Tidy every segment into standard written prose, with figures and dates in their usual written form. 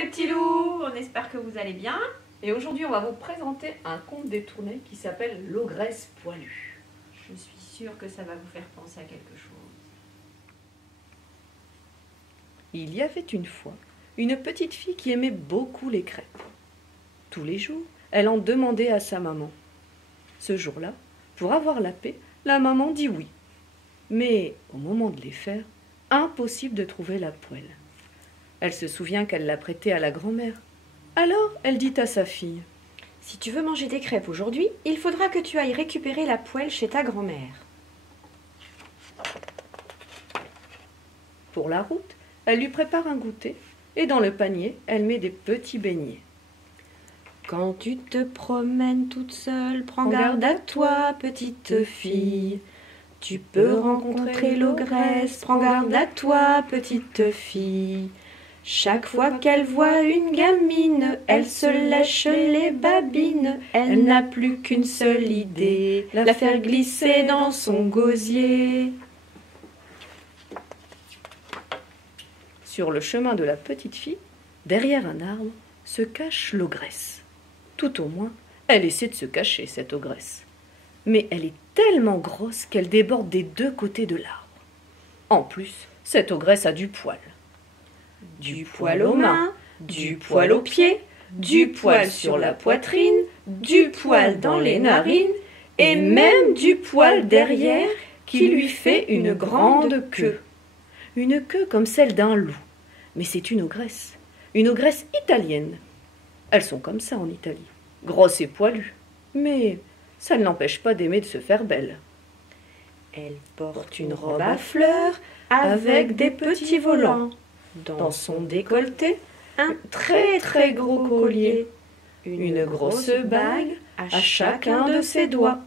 les petits loups, on espère que vous allez bien. Et aujourd'hui on va vous présenter un conte détourné qui s'appelle L'Ogresse Poilue. Je suis sûre que ça va vous faire penser à quelque chose. Il y avait une fois une petite fille qui aimait beaucoup les crêpes. Tous les jours, elle en demandait à sa maman. Ce jour-là, pour avoir la paix, la maman dit oui. Mais au moment de les faire, impossible de trouver la poêle. Elle se souvient qu'elle l'a prêtée à la grand-mère. Alors, elle dit à sa fille: « Si tu veux manger des crêpes aujourd'hui, il faudra que tu ailles récupérer la poêle chez ta grand-mère. » Pour la route, elle lui prépare un goûter et dans le panier, elle met des petits beignets. « Quand tu te promènes toute seule, prends garde à toi, petite fille. Tu peux rencontrer l'ogresse, prends garde à toi, petite fille. Chaque fois qu'elle voit une gamine, elle se lèche les babines. Elle n'a plus qu'une seule idée, la faire glisser dans son gosier. » Sur le chemin de la petite fille, derrière un arbre, se cache l'ogresse. Tout au moins, elle essaie de se cacher, cette ogresse. Mais elle est tellement grosse qu'elle déborde des deux côtés de l'arbre. En plus, cette ogresse a du poil. Du poil aux mains, du poil aux pieds, du poil sur la poitrine, du poil dans les narines, et même du poil derrière qui lui fait une grande queue. Une queue comme celle d'un loup. Mais c'est une ogresse italienne. Elles sont comme ça en Italie, grosses et poilues. Mais ça ne l'empêche pas d'aimer de se faire belle. Elle porte une robe à fleurs avec des petits volants. Dans son décolleté, un très gros collier. Une grosse bague à chacun de ses doigts.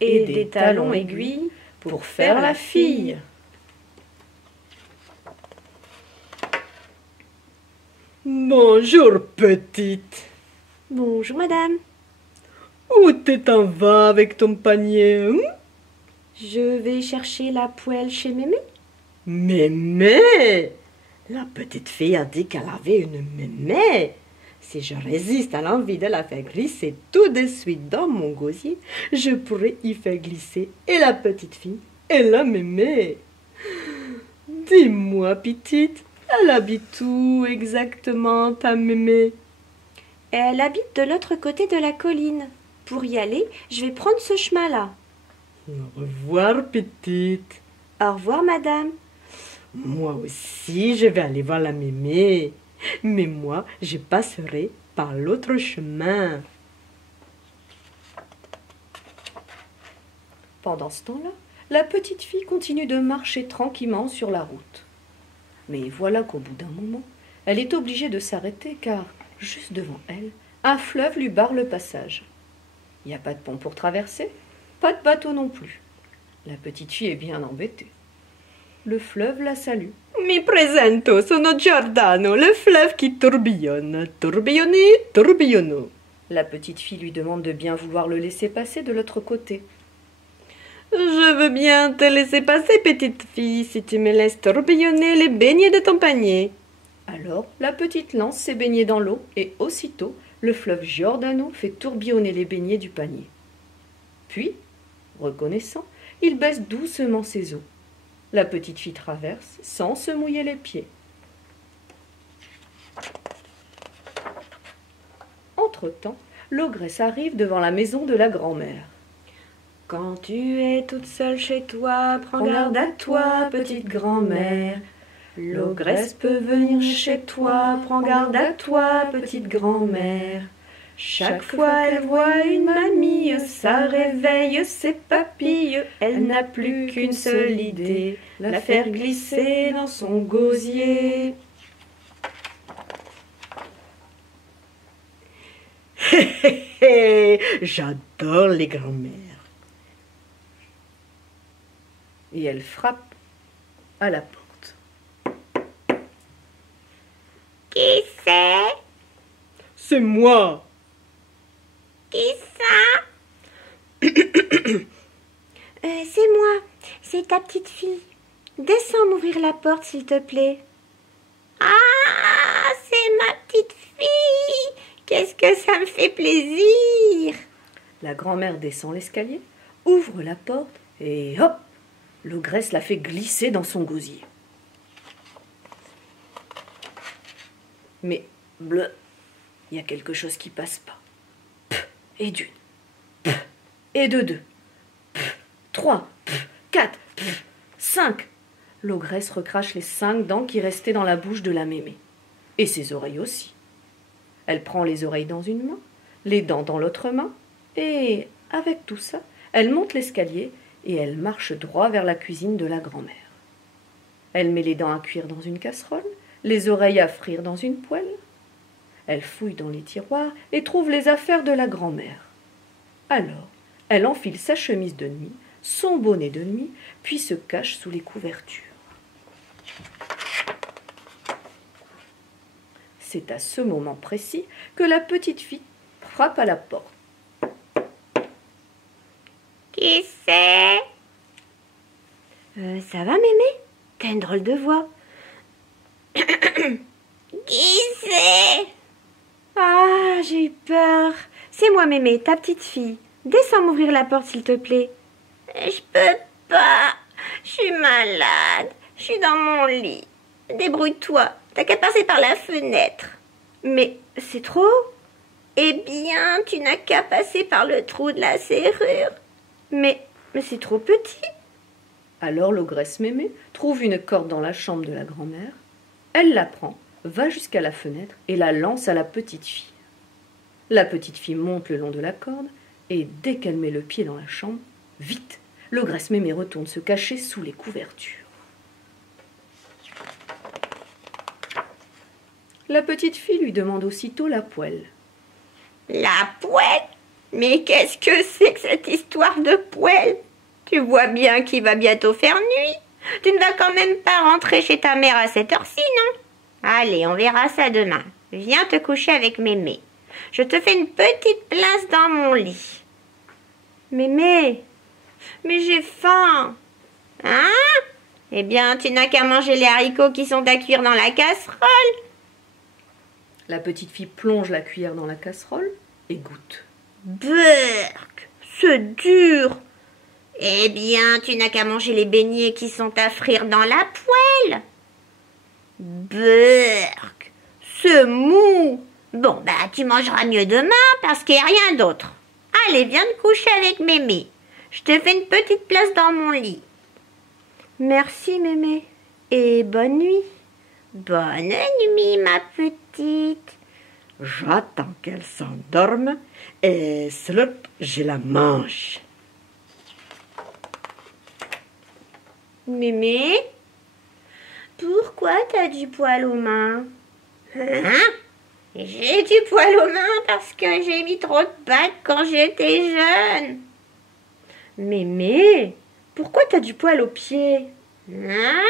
Et des talons aiguilles pour faire la fille. Bonjour, petite. Bonjour, madame. Où t'en vas avec ton panier, hein? Je vais chercher la poêle chez mémé. Mémé? La petite fille a dit qu'elle avait une mémé. Si je résiste à l'envie de la faire glisser tout de suite dans mon gosier, je pourrais y faire glisser et la petite fille et la mémé. Dis-moi, petite, elle habite où exactement, ta mémé? Elle habite de l'autre côté de la colline. Pour y aller, je vais prendre ce chemin-là. Au revoir, petite. Au revoir, madame. Moi aussi, je vais aller voir la mémé. Mais moi, je passerai par l'autre chemin. Pendant ce temps-là, la petite fille continue de marcher tranquillement sur la route. Mais voilà qu'au bout d'un moment, elle est obligée de s'arrêter car, juste devant elle, un fleuve lui barre le passage. Il n'y a pas de pont pour traverser, pas de bateau non plus. La petite fille est bien embêtée. Le fleuve la salue. Mi presento, sono Giordano, le fleuve qui tourbillonne. Tourbilloni, tourbillonno. La petite fille lui demande de bien vouloir le laisser passer de l'autre côté. Je veux bien te laisser passer, petite fille, si tu me laisses tourbillonner les beignets de ton panier. Alors, la petite lance ses beignets dans l'eau et aussitôt, le fleuve Giordano fait tourbillonner les beignets du panier. Puis, reconnaissant, il baisse doucement ses eaux. La petite fille traverse sans se mouiller les pieds. Entre-temps, l'ogresse arrive devant la maison de la grand-mère. « Quand tu es toute seule chez toi, prends garde à toi, petite grand-mère. L'ogresse peut venir chez toi, prends garde à toi, petite grand-mère. Chaque fois elle voit une mamie, ça réveille ses papilles. Elle n'a plus qu'une seule idée, la faire glisser dans son gosier. » J'adore les grand-mères. Et elle frappe à la porte. Qui c'est? C'est moi. Qui ça? C'est moi, c'est ta petite fille. Descends m'ouvrir la porte, s'il te plaît. Ah, c'est ma petite petite fille. Qu'est-ce que ça me fait plaisir. La grand-mère descend l'escalier, ouvre la porte et hop, l'ogresse la fait glisser dans son gosier. Mais bleu, il y a quelque chose qui passe pas. Pff, et d'une, pff, et de deux, pff, 3, pff, 4, pff, 5. L'ogresse recrache les 5 dents qui restaient dans la bouche de la mémé. Et ses oreilles aussi. Elle prend les oreilles dans une main, les dents dans l'autre main, et avec tout ça, elle monte l'escalier et elle marche droit vers la cuisine de la grand-mère. Elle met les dents à cuire dans une casserole, les oreilles à frire dans une poêle. Elle fouille dans les tiroirs et trouve les affaires de la grand-mère. Alors, elle enfile sa chemise de nuit, son bonnet de nuit, puis se cache sous les couvertures. C'est à ce moment précis que la petite fille frappe à la porte. Qui c'est? Ça va, mémé? T'as une drôle de voix. Qui c'est? Ah, j'ai eu peur. C'est moi, mémé, ta petite fille. Descends m'ouvrir la porte, s'il te plaît. Je peux pas. Je suis malade. Je suis dans mon lit. Débrouille-toi. T'as qu'à passer par la fenêtre. Mais c'est trop. Eh bien, tu n'as qu'à passer par le trou de la serrure. Mais c'est trop petit. Alors l'ogresse mémé trouve une corde dans la chambre de la grand-mère. Elle la prend, va jusqu'à la fenêtre et la lance à la petite fille. La petite fille monte le long de la corde et dès qu'elle met le pied dans la chambre, vite, l'ogresse mémé retourne se cacher sous les couvertures. La petite fille lui demande aussitôt la poêle. La poêle? Mais qu'est-ce que c'est que cette histoire de poêle? Tu vois bien qu'il va bientôt faire nuit. Tu ne vas quand même pas rentrer chez ta mère à cette heure-ci, non? Allez, on verra ça demain. Viens te coucher avec mémé. Je te fais une petite place dans mon lit. Mémé, mais j'ai faim. Hein? Eh bien, tu n'as qu'à manger les haricots qui sont à cuire dans la casserole. La petite fille plonge la cuillère dans la casserole et goûte. Burk, c'est dur. Eh bien, tu n'as qu'à manger les beignets qui sont à frire dans la poêle. Burk, c'est mou. Bon, bah, tu mangeras mieux demain parce qu'il n'y a rien d'autre. Allez, viens te coucher avec mémé. Je te fais une petite place dans mon lit. Merci, mémé. Et bonne nuit. Bonne nuit, ma petite. J'attends qu'elle s'endorme et slop, je la mange. Mémé, pourquoi t'as du poil aux mains? Hein? J'ai du poil aux mains parce que j'ai mis trop de pâtes quand j'étais jeune. Mémé, pourquoi t'as du poil aux pieds? Hein?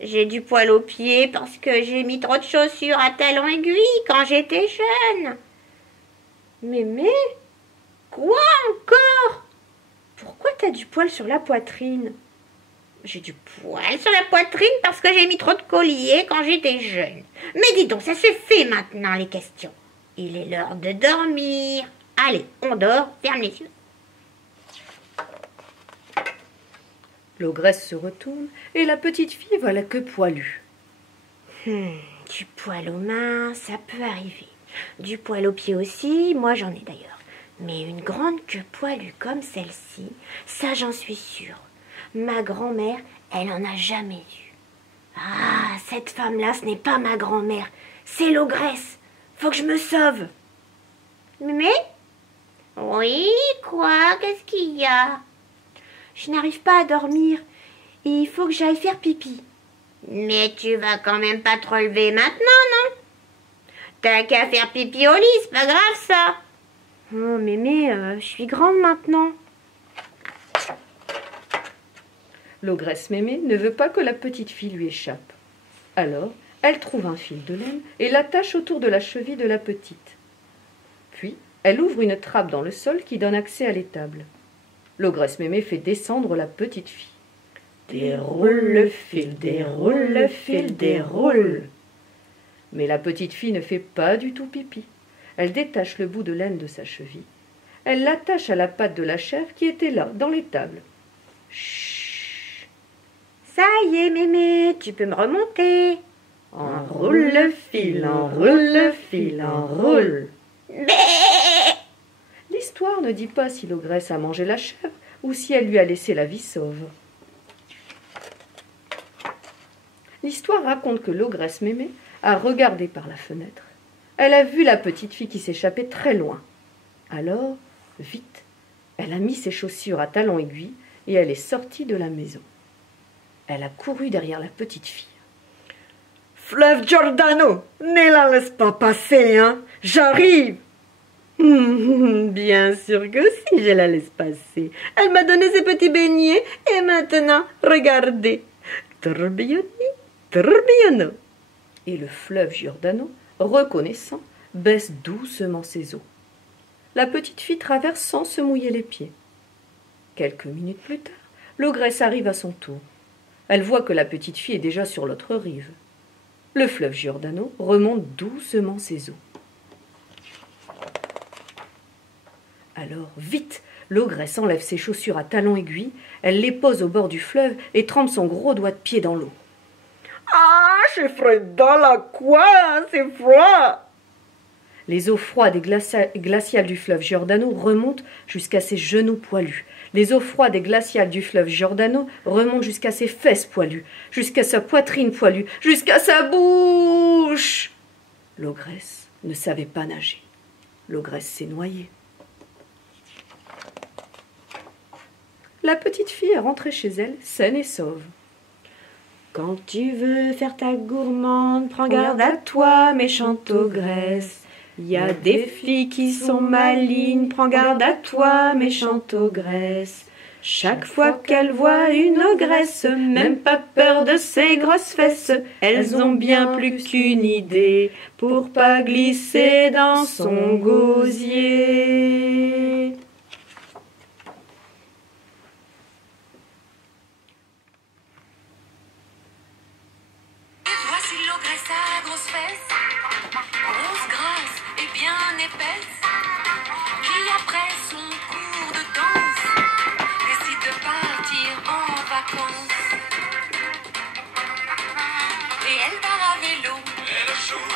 J'ai du poil aux pieds parce que j'ai mis trop de chaussures à talons aiguilles quand j'étais jeune. Mémé, quoi encore? Pourquoi t'as du poil sur la poitrine? J'ai du poil sur la poitrine parce que j'ai mis trop de colliers quand j'étais jeune. Mais dis donc, ça suffit maintenant les questions. Il est l'heure de dormir. Allez, on dort, ferme les yeux. L'ogresse se retourne et la petite fille voit la queue poilue. Du poil aux mains, ça peut arriver. Du poil aux pieds aussi, moi j'en ai d'ailleurs. Mais une grande queue poilue comme celle-ci, ça j'en suis sûre. Ma grand-mère, elle en a jamais eu. Ah, cette femme-là, ce n'est pas ma grand-mère, c'est l'ogresse. Faut que je me sauve. Mémé? Oui, quoi? Qu'est-ce qu'il y a? Je n'arrive pas à dormir. Il faut que j'aille faire pipi. Mais tu vas quand même pas te relever maintenant, non? T'as qu'à faire pipi au lit, c'est pas grave ça. Oh, mémé, je suis grande maintenant. L'ogresse mémé ne veut pas que la petite fille lui échappe. Alors, elle trouve un fil de laine et l'attache autour de la cheville de la petite. Puis, elle ouvre une trappe dans le sol qui donne accès à l'étable. L'ogresse mémé fait descendre la petite fille. Déroule le fil, déroule le fil, déroule. Mais la petite fille ne fait pas du tout pipi. Elle détache le bout de laine de sa cheville. Elle l'attache à la patte de la chèvre qui était là, dans l'étable. Chut. Ça y est, mémé, tu peux me remonter. Enroule le fil, enroule le fil, enroule. L'histoire ne dit pas si l'ogresse a mangé la chèvre ou si elle lui a laissé la vie sauve. L'histoire raconte que l'ogresse Mémé a regardé par la fenêtre. Elle a vu la petite fille qui s'échappait très loin. Alors, vite, elle a mis ses chaussures à talons aiguilles et elle est sortie de la maison. Elle a couru derrière la petite fille. Fleuve Giordano, ne la laisse pas passer, hein. J'arrive. Bien sûr que si, je la laisse passer. Elle m'a donné ses petits beignets et maintenant, regardez. Tourbillonni, tourbillonno. Et le fleuve Giordano, reconnaissant, baisse doucement ses eaux. La petite fille traverse sans se mouiller les pieds. Quelques minutes plus tard, l'ogresse arrive à son tour. Elle voit que la petite fille est déjà sur l'autre rive. Le fleuve Giordano remonte doucement ses eaux. Alors, vite, l'ogresse enlève ses chaussures à talons aiguilles, elle les pose au bord du fleuve et trempe son gros doigt de pied dans l'eau. Ah, j'ai froid dans la quoi, c'est froid. Les eaux froides et glaciales du fleuve Giordano remontent jusqu'à ses genoux poilus. Les eaux froides et glaciales du fleuve Giordano remontent jusqu'à ses fesses poilues, jusqu'à sa poitrine poilue, jusqu'à sa bouche. L'ogresse ne savait pas nager. L'ogresse s'est noyée. La petite fille est rentrée chez elle, saine et sauve. Quand tu veux faire ta gourmande, prends garde à toi, méchante ogresse. Il y a des filles qui sont malignes, prends garde à toi, méchante ogresse. Chaque fois qu'elles voient une ogresse, même pas peur de ses grosses fesses, elles ont bien plus qu'une idée pour pas glisser dans son gosier. Voici l'ogresse à grosses fesses, grosse, grasse et bien épaisse, qui après son cours de danse décide de partir en vacances. Et elle part à vélo. Elle a chaud,